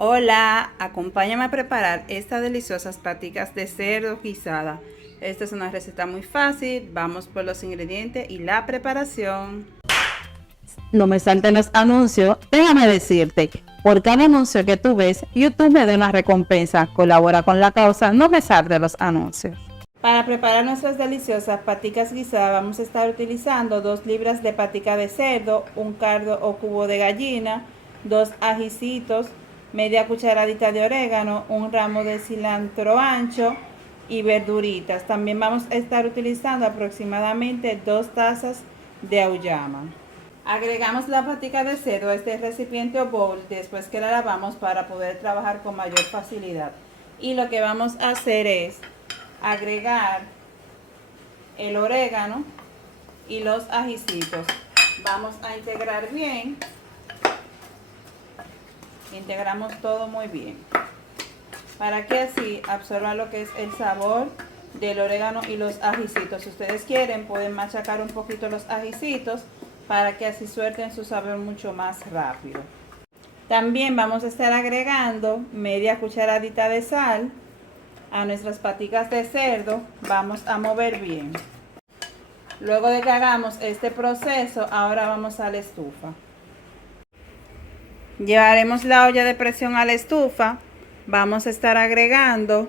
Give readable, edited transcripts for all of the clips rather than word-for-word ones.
Hola, acompáñame a preparar estas deliciosas paticas de cerdo guisada. Esta es una receta muy fácil, vamos por los ingredientes y la preparación. No me salten los anuncios, déjame decirte, por cada anuncio que tú ves, YouTube me da una recompensa, colabora con la causa, no me salten los anuncios. Para preparar nuestras deliciosas paticas guisadas vamos a estar utilizando 2 libras de patica de cerdo, un cardo o cubo de gallina, 2 ajicitos, media cucharadita de orégano, un ramo de cilantro ancho y verduritas. También vamos a estar utilizando aproximadamente 2 tazas de auyama. Agregamos la patica de cerdo a este recipiente o bowl después que la lavamos para poder trabajar con mayor facilidad. Y lo que vamos a hacer es agregar el orégano y los ajicitos. Vamos a integrar bien. Integramos todo muy bien para que así absorba lo que es el sabor del orégano y los ajicitos. Si ustedes quieren pueden machacar un poquito los ajicitos para que así suelten su sabor mucho más rápido. También vamos a estar agregando media cucharadita de sal a nuestras paticas de cerdo. Vamos a mover bien. Luego de que hagamos este proceso, ahora vamos a la estufa. Llevaremos la olla de presión a la estufa. Vamos a estar agregando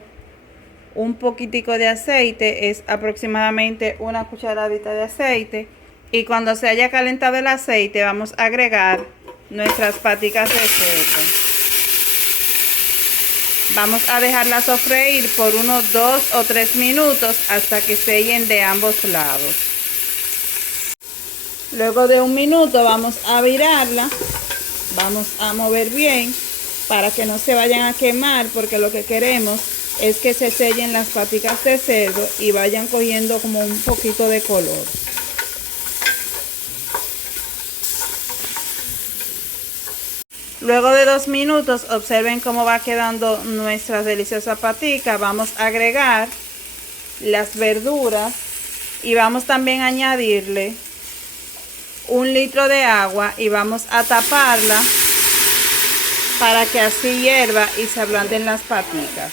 un poquitico de aceite, es aproximadamente una cucharadita de aceite. Y cuando se haya calentado el aceite, vamos a agregar nuestras paticas de cerdo. Vamos a dejarlas sofreír por unos 2 o 3 minutos hasta que sellen de ambos lados. Luego de un minuto vamos a virarla. Vamos a mover bien para que no se vayan a quemar, porque lo que queremos es que se sellen las paticas de cerdo y vayan cogiendo como un poquito de color. Luego de 2 minutos, observen cómo va quedando nuestra deliciosa patica. Vamos a agregar las verduras y vamos también a añadirle 1 litro de agua y vamos a taparla para que así hierva y se ablanden las paticas.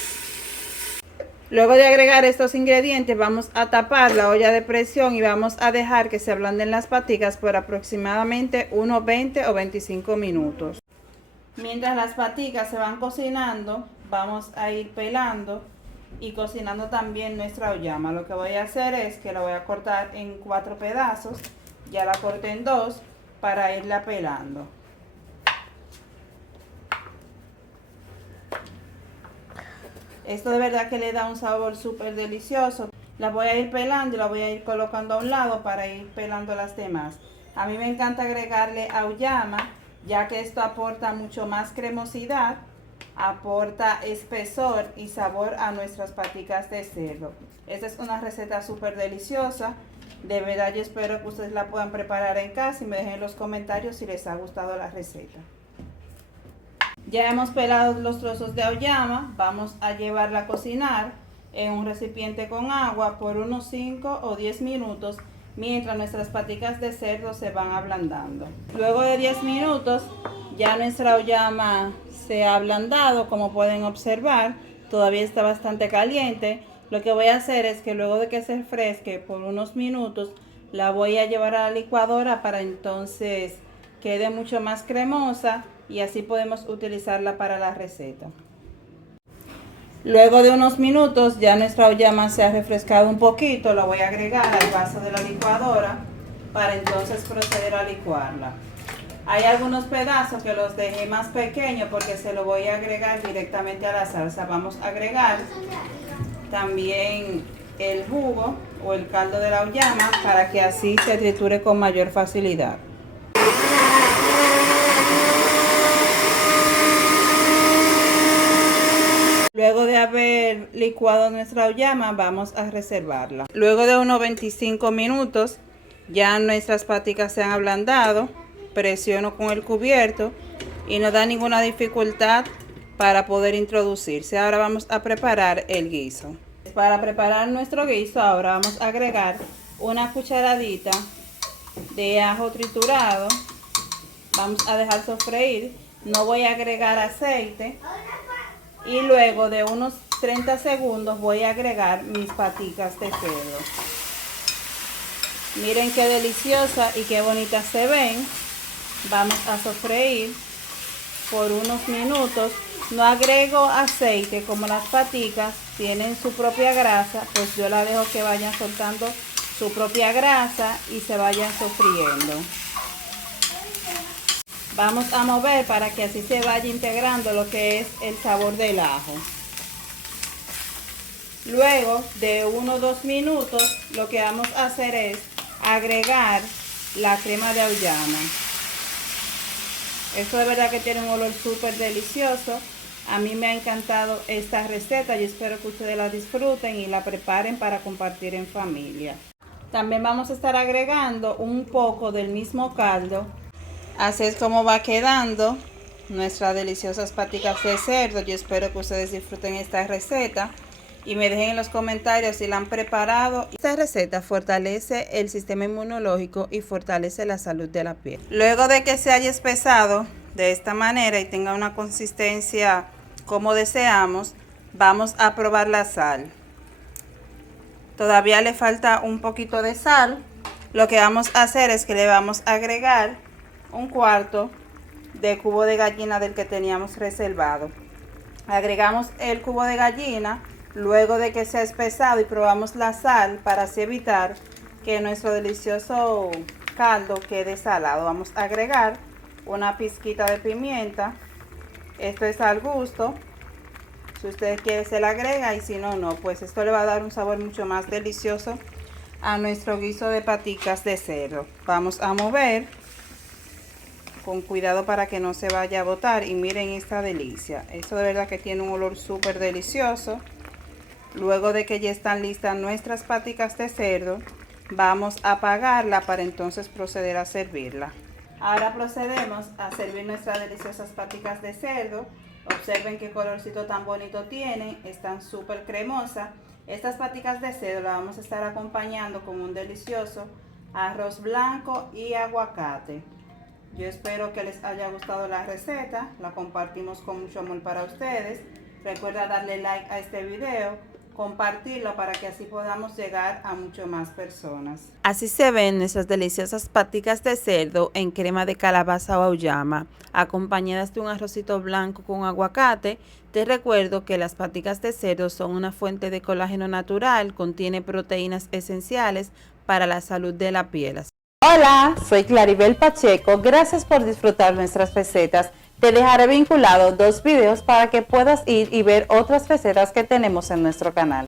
Luego de agregar estos ingredientes vamos a tapar la olla de presión y vamos a dejar que se ablanden las paticas por aproximadamente unos 20 o 25 minutos. Mientras las paticas se van cocinando, vamos a ir pelando y cocinando también nuestra auyama. Lo que voy a hacer es que la voy a cortar en 4 pedazos. Ya la corté en 2 para irla pelando. Esto de verdad que le da un sabor súper delicioso. La voy a ir pelando y la voy a ir colocando a un lado para ir pelando las demás. A mí me encanta agregarle auyama, ya que esto aporta mucho más cremosidad, aporta espesor y sabor a nuestras paticas de cerdo. Esta es una receta súper deliciosa. De verdad yo espero que ustedes la puedan preparar en casa y me dejen en los comentarios si les ha gustado la receta. Ya hemos pelado los trozos de auyama. Vamos a llevarla a cocinar en un recipiente con agua por unos 5 o 10 minutos mientras nuestras paticas de cerdo se van ablandando. Luego de 10 minutos ya nuestra auyama se ha ablandado, como pueden observar. Todavía está bastante caliente. Lo que voy a hacer es que luego de que se refresque por unos minutos, la voy a llevar a la licuadora para entonces quede mucho más cremosa y así podemos utilizarla para la receta. Luego de unos minutos ya nuestra auyama se ha refrescado un poquito, la voy a agregar al vaso de la licuadora para entonces proceder a licuarla. Hay algunos pedazos que los dejé más pequeños porque se lo voy a agregar directamente a la salsa. Vamos a agregar también el jugo o el caldo de la auyama para que así se triture con mayor facilidad. Luego de haber licuado nuestra auyama, vamos a reservarla. Luego de unos 25 minutos, ya nuestras paticas se han ablandado. Presiono con el cubierto y no da ninguna dificultad para poder introducirse. Ahora vamos a preparar el guiso. Para preparar nuestro guiso, ahora vamos a agregar una cucharadita de ajo triturado. Vamos a dejar sofreír No voy a agregar aceite. Y luego de unos 30 segundos voy a agregar mis paticas de cerdo. Miren qué deliciosa y qué bonitas se ven. Vamos a sofreír por unos minutos. No agrego aceite, como las paticas tienen su propia grasa, pues yo la dejo que vayan soltando su propia grasa y se vayan sofriendo. Vamos a mover para que así se vaya integrando lo que es el sabor del ajo. Luego de 1 o 2 minutos, lo que vamos a hacer es agregar la crema de auyama. Esto de verdad que tiene un olor súper delicioso. A mí me ha encantado esta receta y espero que ustedes la disfruten y la preparen para compartir en familia. También vamos a estar agregando un poco del mismo caldo. Así es como va quedando nuestras deliciosas paticas de cerdo. Yo espero que ustedes disfruten esta receta y me dejen en los comentarios si la han preparado. Esta receta fortalece el sistema inmunológico y fortalece la salud de la piel. Luego de que se haya espesado de esta manera y tenga una consistencia como deseamos, vamos a probar la sal. Todavía le falta un poquito de sal. Lo que vamos a hacer es que le vamos a agregar 1/4 de cubo de gallina del que teníamos reservado. Agregamos el cubo de gallina luego de que se ha espesado y probamos la sal para así evitar que nuestro delicioso caldo quede salado. Vamos a agregar una pizquita de pimienta. Esto es al gusto. Si ustedes quieren se la agrega y si no, no. Pues esto le va a dar un sabor mucho más delicioso a nuestro guiso de paticas de cerdo. Vamos a mover con cuidado para que no se vaya a botar y miren esta delicia. Esto de verdad que tiene un olor súper delicioso. Luego de que ya están listas nuestras paticas de cerdo, vamos a apagarla para entonces proceder a servirla. Ahora procedemos a servir nuestras deliciosas paticas de cerdo. Observen qué colorcito tan bonito tienen, están súper cremosas. Estas paticas de cerdo las vamos a estar acompañando con un delicioso arroz blanco y aguacate. Yo espero que les haya gustado la receta, la compartimos con mucho amor para ustedes. Recuerda darle like a este video, compartirlo para que así podamos llegar a mucho más personas. Así se ven nuestras deliciosas paticas de cerdo en crema de calabaza o auyama, acompañadas de un arrocito blanco con aguacate. Te recuerdo que las paticas de cerdo son una fuente de colágeno natural, contiene proteínas esenciales para la salud de la piel. Hola, soy Claribel Pacheco. Gracias por disfrutar nuestras recetas. Te dejaré vinculado 2 videos para que puedas ir y ver otras recetas que tenemos en nuestro canal.